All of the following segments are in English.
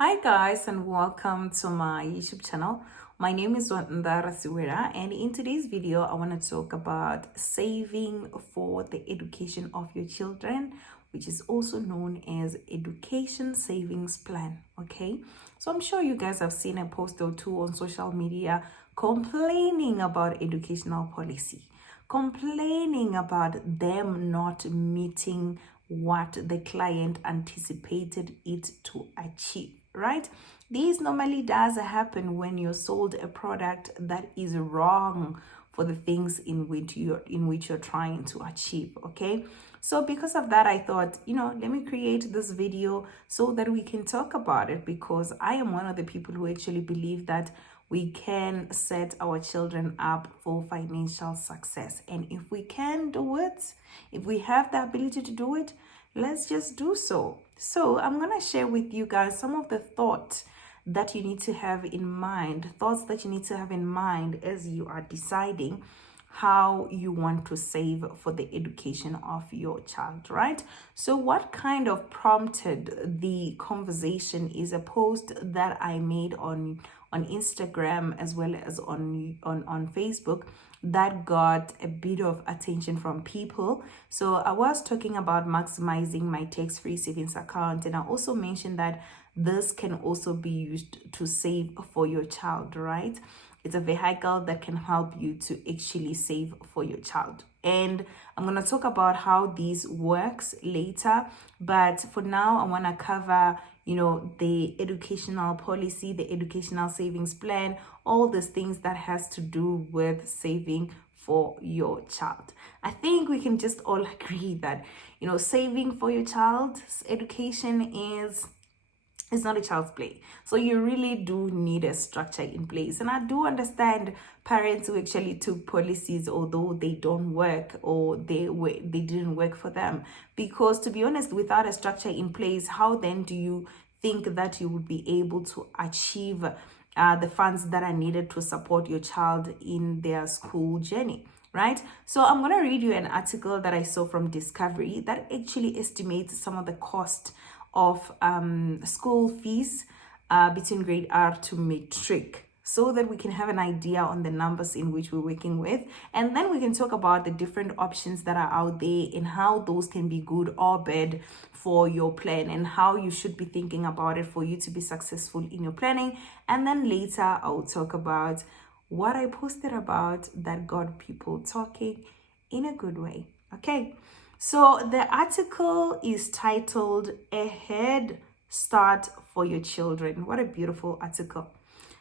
Hi guys and welcome to my YouTube channel. My name is Wandara Siwera, and in today's video I want to talk about saving for the education of your children, which is also known as education savings plan. Okay, so I'm sure you guys have seen a post or two on social media complaining about educational policy, complaining about them not meeting what the client anticipated it to achieve, right? This normally does happen when you're sold a product that is wrong for the things in which you're trying to achieve. Okay, so because of that, I thought, let me create this video so that we can talk about it, because I am one of the people who actually believe that we can set our children up for financial success. And if we can do it, if we have the ability to do it, let's just do so. So I'm going to share with you guys some of the thoughts that you need to have in mind, as you are deciding how you want to save for the education of your child, right? So what kind of prompted the conversation is a post that I made on Instagram as well as on Facebook that got a bit of attention from people. So I was talking about maximizing my tax-free savings account, and I also mentioned that this can also be used to save for your child, right? It's a vehicle that can help you to actually save for your child. And I'm going to talk about how this works later. But for now, I want to cover, the educational policy, the educational savings plan, all these things that has to do with saving for your child. I think we can just all agree that, saving for your child's education is it's not a child's play. So you really do need a structure in place. And I do understand parents who actually took policies, although they don't work or they didn't work for them. Because to be honest, without a structure in place, how then do you think that you would be able to achieve the funds that are needed to support your child in their school journey? Right? So I'm going to read you an article that I saw from Discovery that actually estimates some of the cost of school fees between grade R to matric, so that we can have an idea on the numbers in which we're working with. And then we can talk about the different options that are out there and how those can be good or bad for your plan, and how you should be thinking about it for you to be successful in your planning. And then later I'll talk about what I posted about that got people talking in a good way. Okay, so the article is titled "A Head Start for Your Children." What a beautiful article.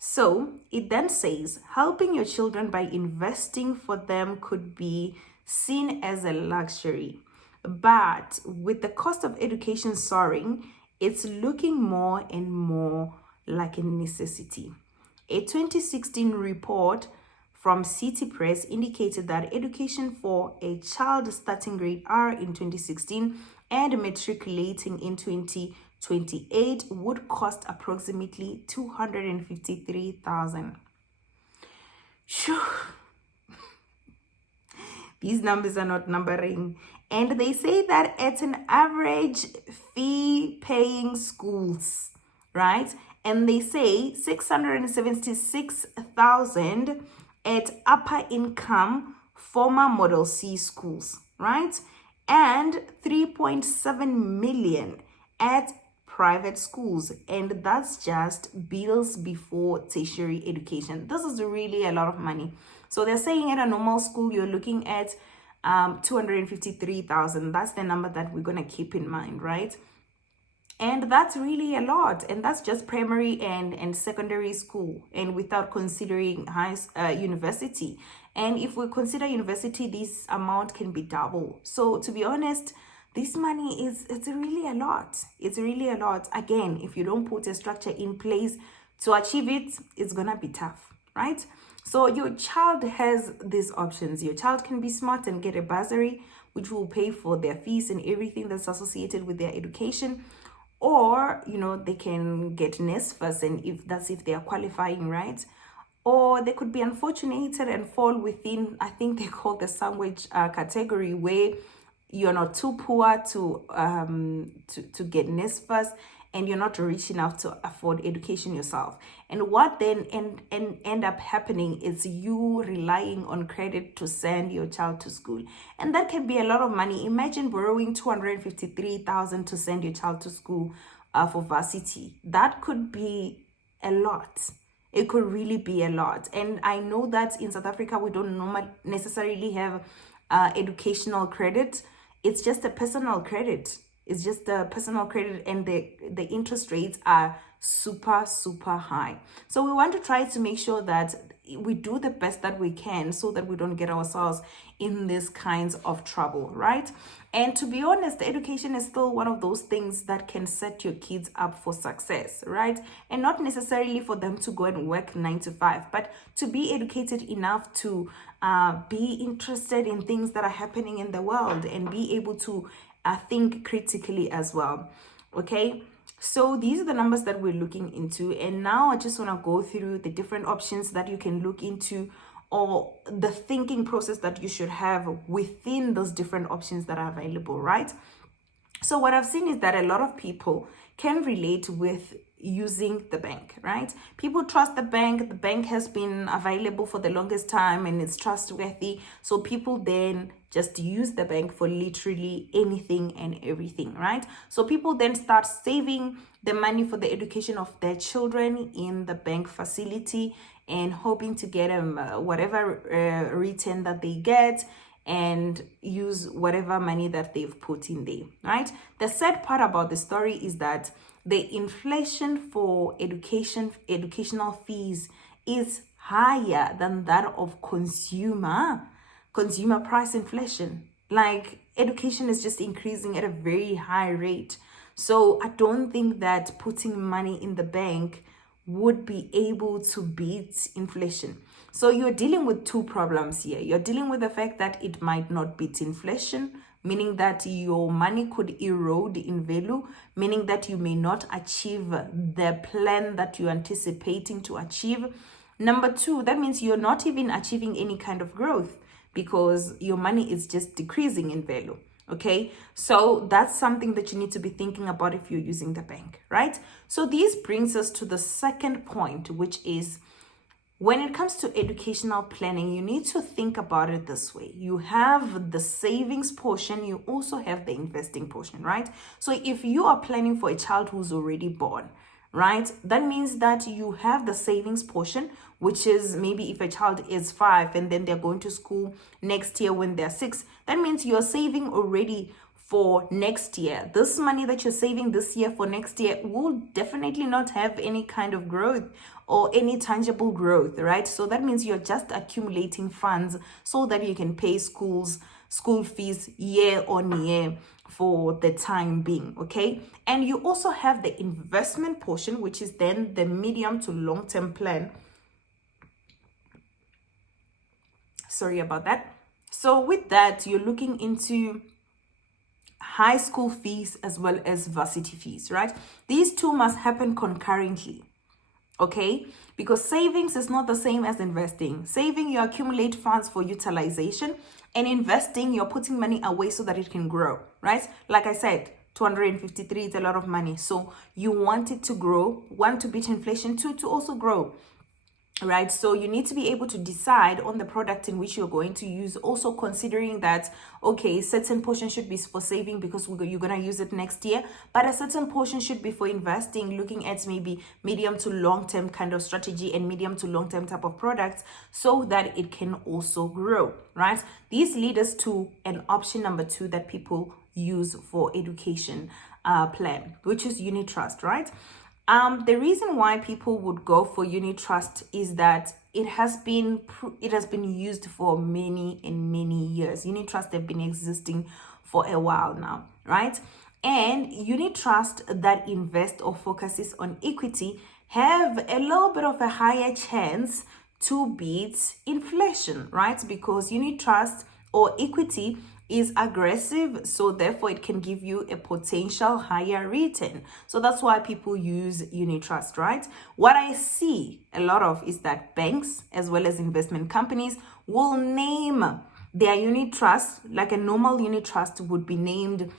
So it then says, helping your children by investing for them could be seen as a luxury, but with the cost of education soaring, it's looking more and more like a necessity. A 2016 report from City Press indicated that education for a child starting grade R in 2016 and matriculating in 2028 would cost approximately $253,000. Sure. These numbers are not numbering. And they say that at an average fee-paying schools, right? And they say 676,000 at upper income former Model C schools, right? And 3.7 million at private schools. And that's just bills before tertiary education. This is really a lot of money. So they're saying at a normal school, you're looking at 253,000. That's the number that we're going to keep in mind, right? And that's really a lot. And that's just primary and secondary school, and without considering university. And if we consider university, this amount can be double. So to be honest, this money it's really a lot. It's really a lot. Again, if you don't put a structure in place to achieve it, it's gonna be tough, right? So your child has these options. Your child can be smart and get a bursary, which will pay for their fees and everything that's associated with their education. Or, they can get NSFAS, and if they are qualifying, right? Or they could be unfortunate and fall within, I think they call the sandwich category, where you're not too poor to get NSFAS, and you're not rich enough to afford education yourself. And what then end up happening is you relying on credit to send your child to school. And that can be a lot of money. Imagine borrowing 253,000 to send your child to school for varsity. That could be a lot. It could really be a lot. And I know that in South Africa, we don't necessarily have educational credit. It's just a personal credit. It's just a personal credit, and the interest rates are super, super high. So we want to try to make sure that we do the best that we can so that we don't get ourselves in these kinds of trouble, right? And to be honest, education is still one of those things that can set your kids up for success, right? And not necessarily for them to go and work 9 to 5, but to be educated enough to be interested in things that are happening in the world and be able to think critically as well. Okay, so these are the numbers that we're looking into, and now I just want to go through the different options that you can look into, or the thinking process that you should have within those different options that are available, right? So what I've seen is that a lot of people can relate with using the bank, right? People trust the bank. The bank has been available for the longest time and it's trustworthy. So people then just use the bank for literally anything and everything, right? So people then start saving the money for the education of their children in the bank facility and hoping to get whatever return that they get, and use whatever money that they've put in there, right? The sad part about the story is that the inflation for educational fees is higher than that of consumer price inflation. Like, education is just increasing at a very high rate. So I don't think that putting money in the bank would be able to beat inflation. So you're dealing with two problems here. You're dealing with the fact that it might not beat inflation, meaning that your money could erode in value, meaning that you may not achieve the plan that you're anticipating to achieve. Number two, that means you're not even achieving any kind of growth because your money is just decreasing in value. Okay, so that's something that you need to be thinking about if you're using the bank, right? So this brings us to the second point, which is, when it comes to educational planning, you need to think about it this way. You have the savings portion, you also have the investing portion, right? So if you are planning for a child who's already born, right, that means that you have the savings portion, which is maybe if a child is 5 and then they're going to school next year when they're 6, that means you're saving already for next year. This money that you're saving this year for next year will definitely not have any kind of growth or any tangible growth, right? So that means you're just accumulating funds so that you can pay school fees year on year for the time being, okay? And you also have the investment portion, which is then the medium to long-term plan. Sorry about that. So with that, you're looking into high school fees as well as varsity fees, right? These two must happen concurrently, okay? Because savings is not the same as investing. Saving, you accumulate funds for utilization, and investing, you're putting money away so that it can grow, right? Like I said, 253 is a lot of money. So you want it to grow, want to beat inflation, to also grow, right? So you need to be able to decide on the product in which you're going to use, also considering that, okay, certain portion should be for saving because you're going to use it next year, but a certain portion should be for investing, looking at maybe medium to long-term kind of strategy and medium to long-term type of products so that it can also grow, right? These lead us to an option number 2 that people use for education plan, which is unit trust, right? The reason why people would go for unit trust is that it has been used for many years. Unit trust have been existing for a while now, right? And unit trust that invest or focuses on equity have a little bit of a higher chance to beat inflation, right? Because unit trust or equity is aggressive, so therefore it can give you a potential higher return. So that's why people use unit trust, right? What I see a lot of is that banks as well as investment companies will name their unit trust, like a normal unit trust would be named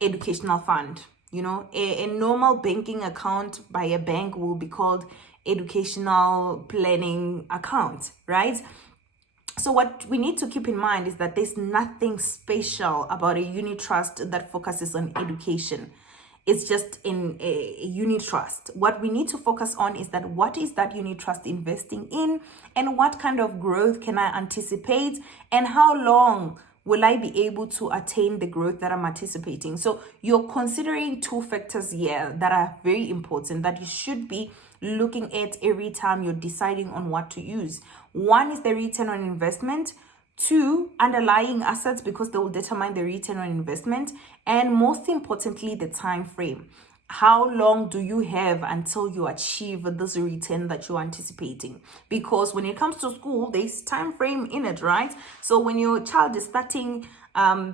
educational fund, A normal banking account by a bank will be called educational planning account, right? So what we need to keep in mind is that there's nothing special about a unit trust that focuses on education. It's just in a unit trust. What we need to focus on is that what is that unit trust investing in, and what kind of growth can I anticipate, and how long will I be able to attain the growth that I'm anticipating? So you're considering two factors here that are very important that you should be looking at every time you're deciding on what to use. One is the return on investment. Two, underlying assets, because they will determine the return on investment. And most importantly, the time frame. How long do you have until you achieve this return that you're anticipating? Because when it comes to school, there's time frame in it, right? So when your child is starting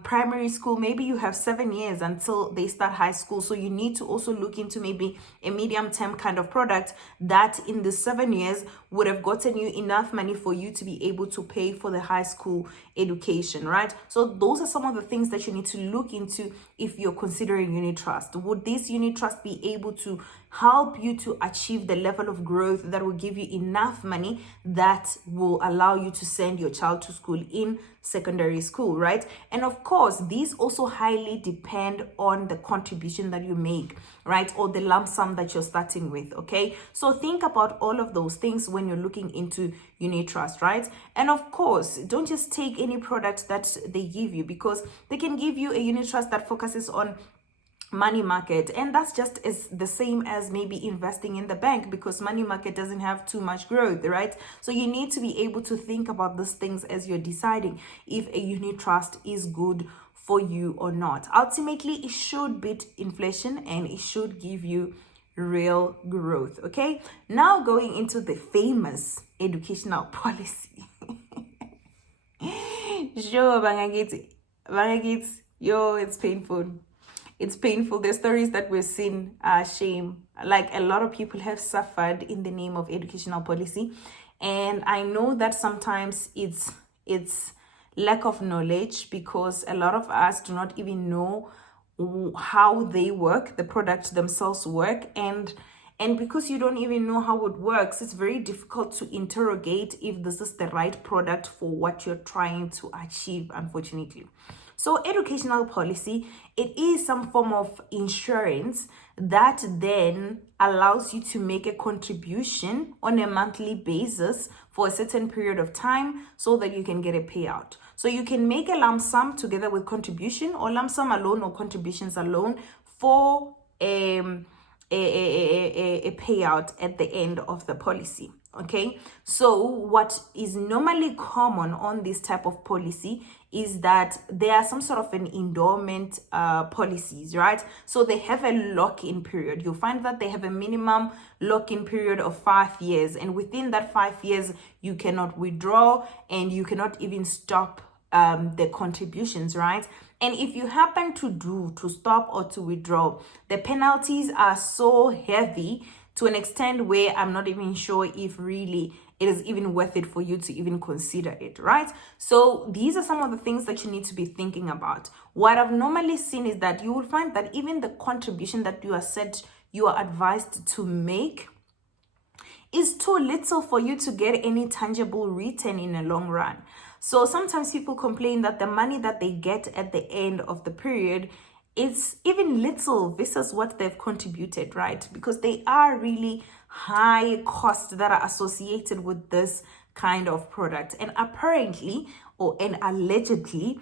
primary school, maybe you have 7 years until they start high school. So you need to also look into maybe a medium term kind of product that in the 7 years would have gotten you enough money for you to be able to pay for the high school education, right? So those are some of the things that you need to look into if you're considering unit trust. Would this unit trust be able to help you to achieve the level of growth that will give you enough money that will allow you to send your child to school in secondary school, right? And of course, these also highly depend on the contribution that you make, right? Or the lump sum that you're starting with, okay? So think about all of those things when you're looking into unit trust, right? And of course, don't just take any product that they give you, because they can give you a unit trust that focuses on money market, and that's just as the same as maybe investing in the bank, because money market doesn't have too much growth, right? So you need to be able to think about these things as you're deciding if a unit trust is good for you or not. Ultimately, it should beat inflation and it should give you real growth. Okay, now going into the famous educational policy. Sure, bangagits, yo, it's painful. It's painful. The stories that we've seen are shame. Like, a lot of people have suffered in the name of educational policy. And I know that sometimes it's lack of knowledge, because a lot of us do not even know how they work, the products themselves work. And because you don't even know how it works, it's very difficult to interrogate if this is the right product for what you're trying to achieve, unfortunately. So educational policy, it is some form of insurance that then allows you to make a contribution on a monthly basis for a certain period of time so that you can get a payout. So you can make a lump sum together with contribution, or lump sum alone or contributions alone, for a payout at the end of the policy. Okay, so what is normally common on this type of policy is that there are some sort of an endowment policies, right? So they have a lock-in period. You'll find that they have a minimum lock-in period of 5 years, and within that 5 years you cannot withdraw, and you cannot even stop the contributions, right? And if you happen to stop or to withdraw, the penalties are so heavy to an extent where I'm not even sure if really it is even worth it for you to even consider it, right? So these are some of the things that you need to be thinking about. What I've normally seen is that you will find that even the contribution that you are advised to make is too little for you to get any tangible return in the long run. So sometimes people complain that the money that they get at the end of the period, it's even little versus what they've contributed, right? Because they are really high costs that are associated with this kind of product. And apparently, and allegedly,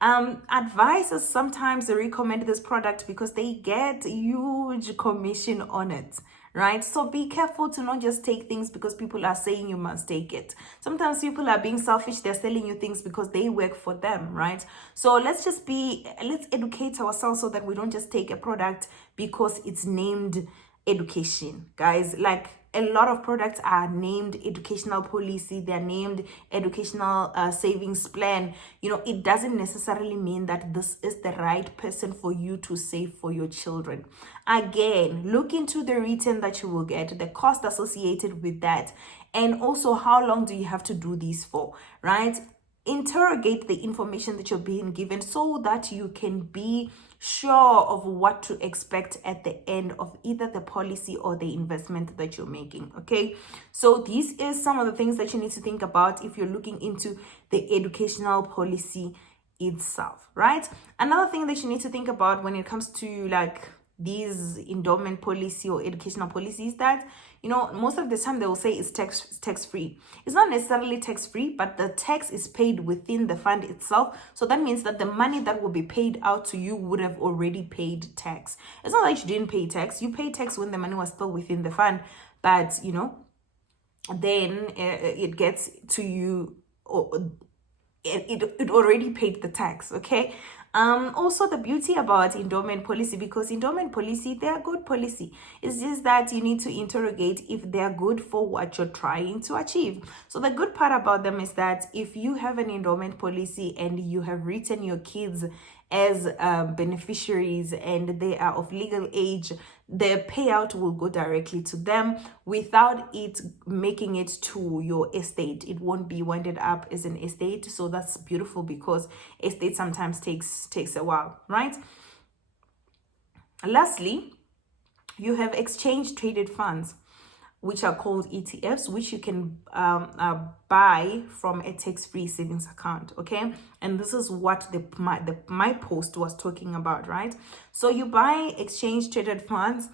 advisors sometimes recommend this product because they get huge commission on it, right? So be careful to not just take things because people are saying you must take it. Sometimes people are being selfish. They're selling you things because they work for them, right? So let's educate ourselves so that we don't just take a product because it's named education, guys. Like, a lot of products are named educational policy, they're named educational savings plan. It doesn't necessarily mean that this is the right person for you to save for your children. Again, look into the return that you will get, the cost associated with that, and also how long do you have to do this for, right? Interrogate the information that you're being given so that you can be sure of what to expect at the end of either the policy or the investment that you're making. Okay, so these is some of the things that you need to think about if you're looking into the educational policy itself, right? Another thing that you need to think about when it comes to like these endowment policy or educational policies, that most of the time they will say it's tax free. It's not necessarily tax free, but the tax is paid within the fund itself. So that means that the money that will be paid out to you would have already paid tax. It's not like you didn't pay tax. You paid tax when the money was still within the fund, but then it gets to you, or it already paid the tax. Okay. Also the beauty about endowment policy, because endowment policy, they are good policy, it's just that you need to interrogate if they are good for what you're trying to achieve. So the good part about them is that if you have an endowment policy and you have written your kids as beneficiaries and they are of legal age, the payout will go directly to them without it making it to your estate. It won't be winded up as an estate. So that's beautiful, because estate sometimes takes a while, right? Lastly, you have exchange traded funds, which are called ETFs, which you can buy from a tax-free savings account. Okay, and this is what my post was talking about, right? So you buy exchange traded funds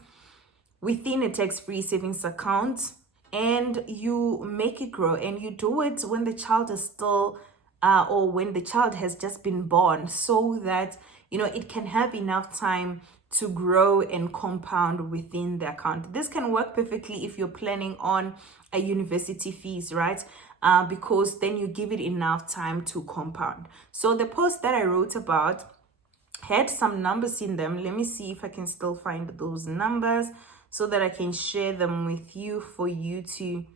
within a tax-free savings account, and you make it grow, and you do it when the child is still or when the child has just been born, so that it can have enough time to grow and compound within the account. This can work perfectly if you're planning on a university fees, right? Because then you give it enough time to compound. So the post that I wrote about had some numbers in them. Let me see if I can still find those numbers so that I can share them with you for you to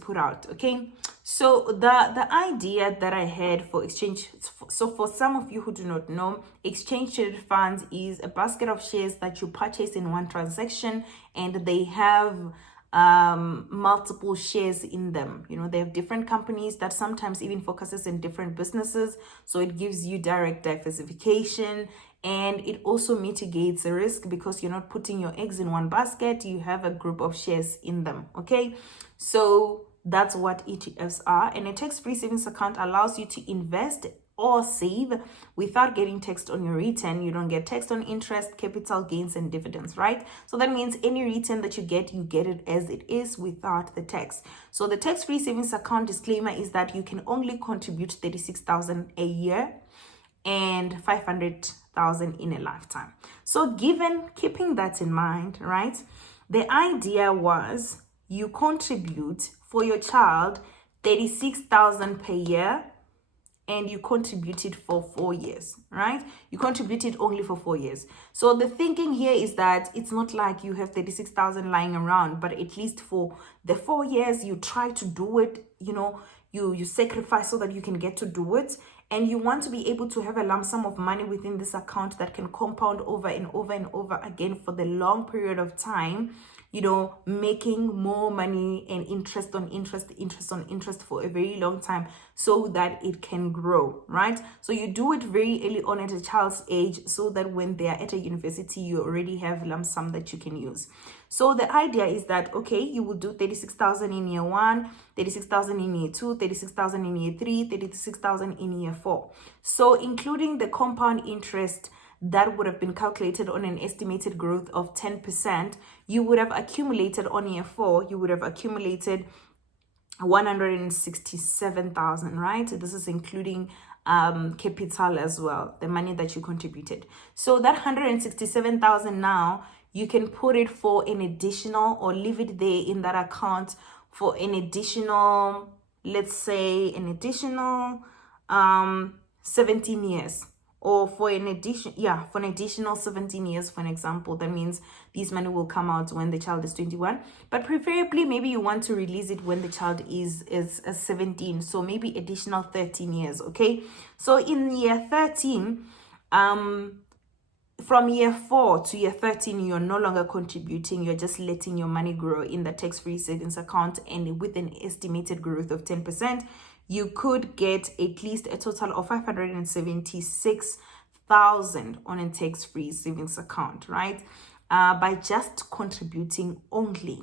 put out. Okay, so the idea that I had for exchange, so for some of you who do not know, exchange traded funds is a basket of shares that you purchase in one transaction, and they have multiple shares in them. They have different companies that sometimes even focuses in different businesses, so it gives you direct diversification, and it also mitigates the risk because you're not putting your eggs in one basket. You have a group of shares in them. Okay, so that's what ETFs are. And a tax-free savings account allows you to invest or save without getting taxed on your return. You don't get taxed on interest, capital gains, and dividends, right? So that means any return that you get it as it is without the tax. So the tax-free savings account disclaimer is that you can only contribute 36,000 a year and 500,000 in a lifetime. So keeping that in mind, right, the idea was you contribute for your child 36,000 per year, and you contribute it for 4 years, right? You contribute it only for 4 years. So the thinking here is that it's not like you have 36,000 lying around, but at least for the 4 years you try to do it. You sacrifice so that you can get to do it, and you want to be able to have a lump sum of money within this account that can compound over and over and over again for the long period of time, making more money and interest on interest for a very long time, so that it can grow, right? So you do it very early on at a child's age, so that when they are at a university, you already have lump sum that you can use. So the idea is that, okay, you will do 36,000 in year 1, 36,000 in year 2, 36,000 in year 3, 36,000 in year 4. So including the compound interest that would have been calculated on an estimated growth of 10%, you would have accumulated on year 4, you would have accumulated 167,000, right? This is including capital as well, the money that you contributed. So that 167,000 now, you can put it for an additional, or leave it there in that account for an additional, let's say an additional 17 years. Or for an additional 17 years, for an example. That means this money will come out when the child is 21. But preferably, maybe you want to release it when the child is 17. So maybe additional 13 years, okay? So in year 13, from year 4 to year 13, you're no longer contributing. You're just letting your money grow in the tax-free savings account. And with an estimated growth of 10%, you could get at least a total of 5,000 on a tax-free savings account, right? By just contributing only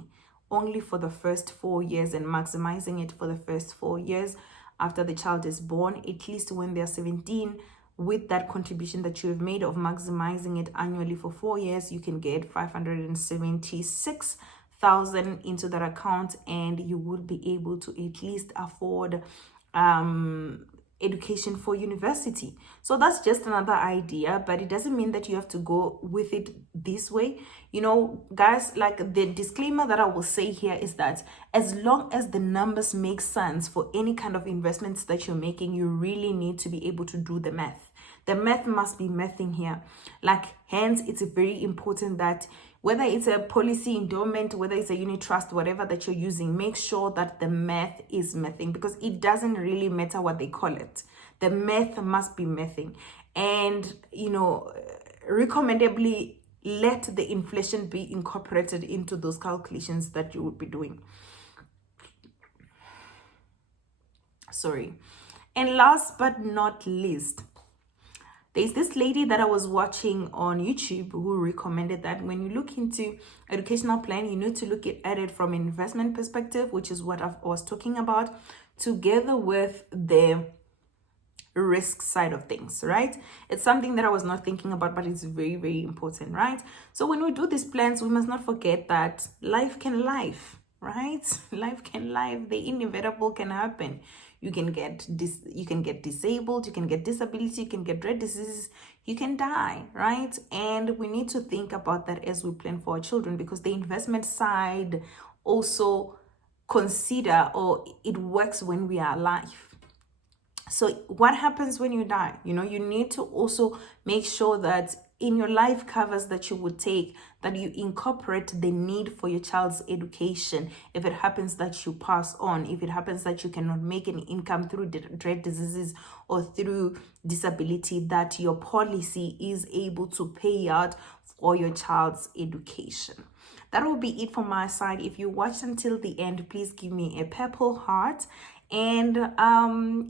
for the first 4 years and maximizing it for the first 4 years after the child is born, at least when they're 17. With that contribution that you have made of maximizing it annually for 4 years, you can get 576,000 into that account, and you will be able to at least afford education for university. So that's just another idea, but it doesn't mean that you have to go with it this way. You know, guys, like the disclaimer that I will say here is that as long as the numbers make sense for any kind of investments that you're making, you really need to be able to do the math. The math must be mathing here. Like, hence, it's very important that whether it's a policy endowment, whether it's a unit trust, whatever that you're using, make sure that the math is mathing, because it doesn't really matter what they call it. The math must be mathing. And, you know, recommendably, let the inflation be incorporated into those calculations that you would be doing. Sorry. And last but not least, there's this lady that I was watching on YouTube who recommended that when you look into educational plan, you need to look at it from an investment perspective, which is what I was talking about, together with the risk side of things, right? It's something that I was not thinking about, but it's very, very important, right? So when we do these plans, we must not forget that life can life, right? Life can life. The inevitable can happen. You can get disabled, you can get disability, you can get rare diseases, you can die, right? And we need to think about that as we plan for our children, because the investment side also consider, or it works when we are alive. So what happens when you die? You know, you need to also make sure that in your life covers that you would take, that you incorporate the need for your child's education. If it happens that you pass on, if it happens that you cannot make any income through dread diseases or through disability, that your policy is able to pay out for your child's education. That will be it from my side. If you watched until the end, please give me a purple heart. And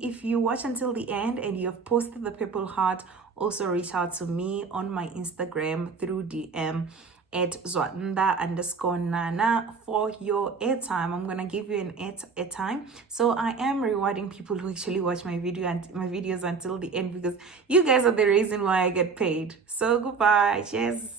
if you watch until the end and you have posted the purple heart, also reach out to me on my Instagram through DM at Zwanda_Nana for your airtime. I'm gonna give you an airtime. So I am rewarding people who actually watch my videos until the end, because you guys are the reason why I get paid. So goodbye, cheers.